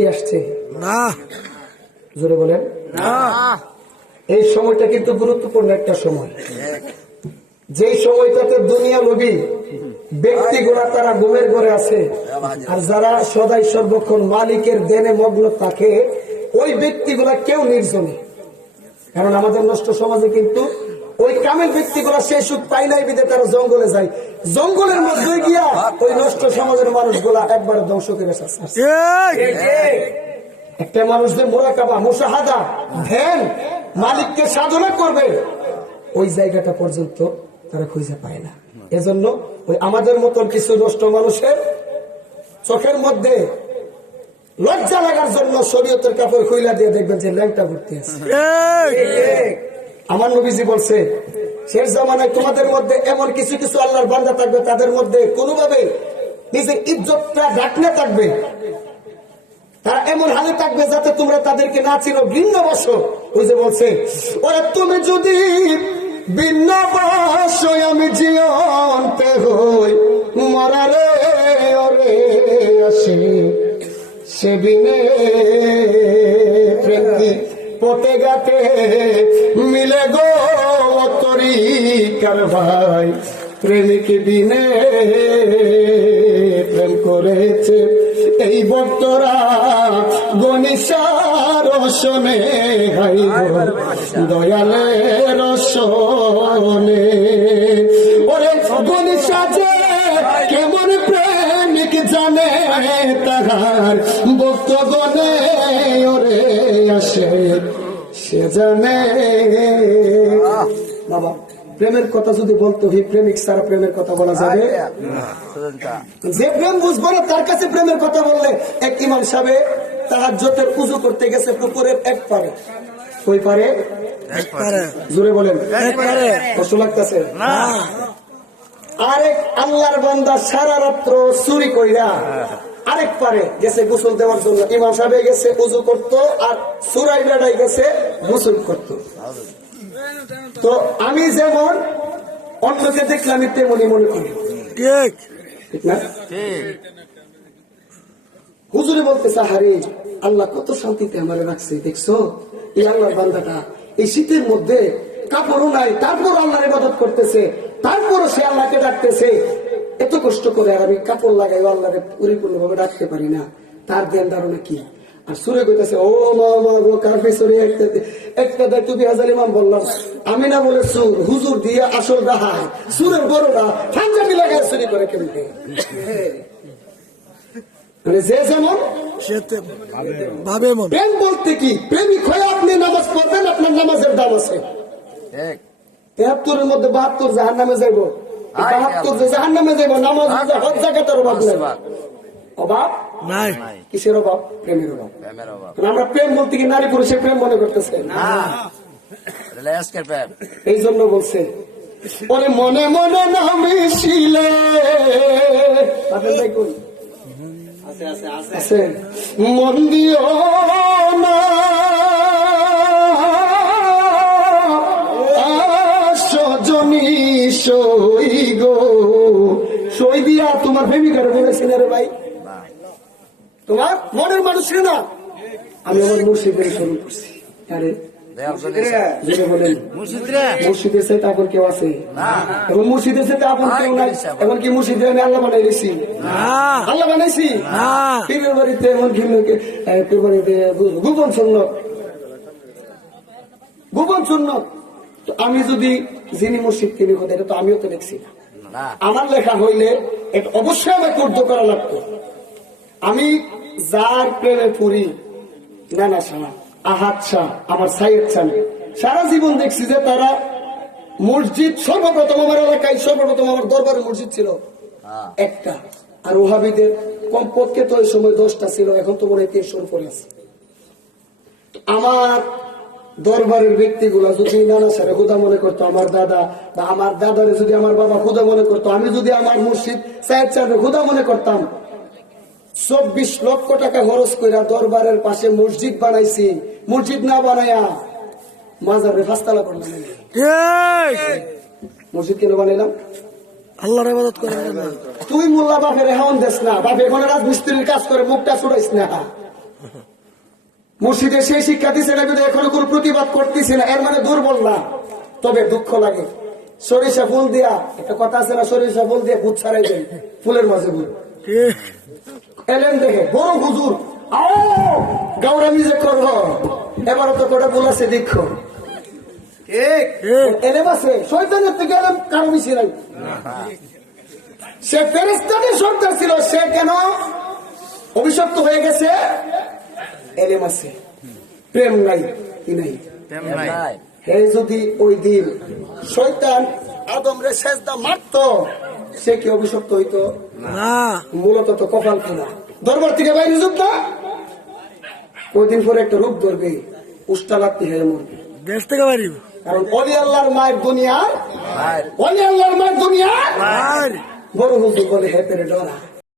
কি আসছে? না। জোরে বলেন না। এই সময়টা কিন্তু গুরুত্বপূর্ণ একটা সময়, যেই সময়টাতে দুনিয়া লোভী ব্যক্তিগুলা তারা ঘুমের ঘরে আছে, আর যারা সদাই সর্বক্ষণ মালিকের দেনে মগ্ন থাকে ওই ব্যক্তিগুলা কেউ নির্জনে। কারণ আমাদের নষ্ট সমাজে কিন্তু ওই কামেল ব্যক্তিগুলা সেই সুখ পাই নাই বিধে তারা জঙ্গলে যায়, জঙ্গলের মধ্যে গিয়া ওই নষ্ট সমাজের মানুষগুলা একবার ধ্বংস করে আসছে। একটা মানুষ যে মুরাকাবা মুশাহাদা ধ্যান মালিককে সাধনা করবে ওই জায়গাটা পর্যন্ত তারা খুঁজে পায় না। এজন্য ওই আমাদের মতন কিছু নষ্ট মানুষের চোখের মধ্যে লজ্জা লাগার জন্য শরীয়তের কাপড় খুইলা দিয়ে দেখবেন যে ল্যাংটা ভর্তি আছে। আমার নবীজি বলছে শেষ জামানায় তোমাদের মধ্যে এমন কিছু কিছু আল্লাহর বান্দা থাকবে তাদের মধ্যে কোনোভাবে নিজের ইজ্জতটা ঢাকনে থাকবে, তারা এমন হালে থাকবে যাতে তোমরা তাদেরকে না চিনো, ভিন্ন বসো। ওই যে বলছে ওরা তুমি যদি ভিন্ন বসো আমি জিয়ন্তে হই মরারে ওরে আসি সে বিনে প্রেমী পটে গাতে মিলে গো তরিকার ভাই প্রেমিক বিনে প্রেম করেছে এই ভক্তরা গণিসার রসনে হাইব দয়ালে রসনে ওরে গণিসা যে কেমন প্রেমিক জানে তাহার ভক্তগণে ওরে আসে সে জানে। বাবা প্রেমের কথা যদি বলতো হি প্রেমিক ছাড়া প্রেমের কথা বলা যাবে? যে প্রেম বুঝবো না তার কাছে প্রেমের কথা বললে। এক ইমাম সাহেব তাহাজ্জুদের ওযু করতে গেছে পুকুরের এক পারে। ওই পারে জোরে বলেন কষ্ট লাগতেছে না। আরেক আল্লাহর বান্দা সারা রাত্র চুরি কইরা আরেক পারে গেছে গোসল দেওয়ার জন্য। ইমাম সাহেব গেছে ওযু করতো আর সুরাই বেড়াই গেছে গোসল করতো। তো আমি যেমন অন্যকে দেখলাম তেমনই মনে করি, ঠিক না? হুজুরে বলতেছে হারে আল্লাহ কত শান্তিতে আমার রাখছে, দেখছো এই আল্লাহর বান্দাটা এই শীতের মধ্যে কাপড়ও নাই তারপর আল্লাহর ইবাদত করতেছে, তারপরও সে আল্লাহকে ডাকতেছে। এত কষ্ট করে আর আমি কাপড় লাগাই আল্লাহরে পরিপূর্ণ ভাবে ডাকতে পারি না, তার ধ্যান ধারণা কি? আর সুরে কইতেছে ও মা গো কার পেছনে একটা দেয় তুমি হাজার ইমাম বললাম আমি না বলে সুর হুজুর দিয়ে আসল রাহায় সুরের বড়রা পাঞ্জাবি লাগায় চুরি করে কেমনি? মানে যে যেমন প্রেম বলতে কি প্রেমিক হয়ে আপনি নামাজ পড়বেন, আপনার নামাজের দাম আছে। 73-এর মধ্যে 72 জাহান নামে যাইব, 72 যে জাহান নামে যাইব নামাজ হজ জাকাতের অভাব নেই। অভাব নাই কিসের অভাব? প্রেমের অভাব। আমরা প্রেম বলতে কি নারী পুরুষের প্রেম মনে করতেছে না, এই জন্য বলছে ওরে মনে মনে না মিশিলে মন দিও না সজনী সই গো সই দিয়া তোমার প্রেমিকার বলেছিল রে ভাই তোমার মনের মানুষকে না আমি আমার মুর্শিদের স্মরণ করছি। আরে মুর্শিদের সাথে আপন কেউ আছে? এবং মুর্শিদের সাথে আপন কেউ নাই। এখন কি মুর্শিদের আমি আল্লাহ বানাই দিছি? আল্লাহ বানাইছি? পীরের বাড়িতে এমন গোপন সুন্নত গোপন সুন্নত। আমি যদি যিনি মুর্শিদ তিনি কথা এটা তো আমিও তো দেখছি না। আমার লেখা হইলে এটা অবশ্যই আমার কর্য করা লাগতো। আমি যার প্রেমে পড়ি নানা শাহ আহাদ শাহ আমার সাইয়েদ শাহ সারা জীবন দেখছি যে তারা মসজিদ সর্বপ্রথম আমার এলাকায় সর্বপ্রথম আমার দরবারে মসজিদ ছিল একটা, আর ওহাবিদের কমপক্ষে তো ওই সময় 10টা ছিল, এখন তো মনে হয় 300-এর উপরে আছে। আমার দরবারের ব্যক্তিগুলা যদি নানা সারে খুদা মনে করতো, আমার দাদা বা আমার দাদারে যদি আমার বাবা খুদা মনে করতো, আমি যদি আমার মুর্শিদ সাইয়েদ শাহরে খুদা মনে করতাম, 24 লক্ষ টাকা খরচ করে দরবারের পাশে মসজিদ বানাইছি। মসজিদ না বানায়া মাজারে ফাস্তালা করে মসজিদ কেন বানাইলাম? আল্লাহর ইবাদত করে। তুই মোল্লা বাপের এখন দেশ না, বাপ এখন রাজমিস্ত্রির কাজ করে মুখটা ছুড়াইস না। মুর্শিদের সেই শিক্ষা দিচ্ছে না, কিন্তু এখনো কোনো প্রতিবাদ করতেছি না, এর মানে দুর্বল না, তবে দুঃখ লাগে। সরিষা ফুল দিয়া, একটা কথা আছে না, সরিষা ফুল দিয়ে ভূত ছাড়াই দেন, ফুলের মাঝে ভূত এলেন দেখে বড় হুজুর, আও গাউরামি যে করো, এবারও তো কটা ভুল আছে দেখো, এলেম আছে শয়তানের থেকে এলেম কারো বেশি নাই। সে ফেরেশতাদের সর্দার ছিল, সে কেন অভিশপ্ত হয়ে গেছে? এলেম আছে, প্রেম নাই, কি নাই? হে যদি ওই দিন শয়তান আদমরে সেজদা মারতো, সে কি অভিশপ্ত হইতো না? মূলত তো কপাল খোলা, দরবার থেকে বাইরে যুগ না, কদিন পরে একটা রূপ ধরবে, উষ্টালাত্তি হয়ে মরবে দেশ থেকে বাইরে। কারণ অলি আল্লাহর মায়ের দুনিয়ার, অলি আল্লাহর মায়ের দুনিয়ার বড় হুজুর বলে হে পেরে ডরা।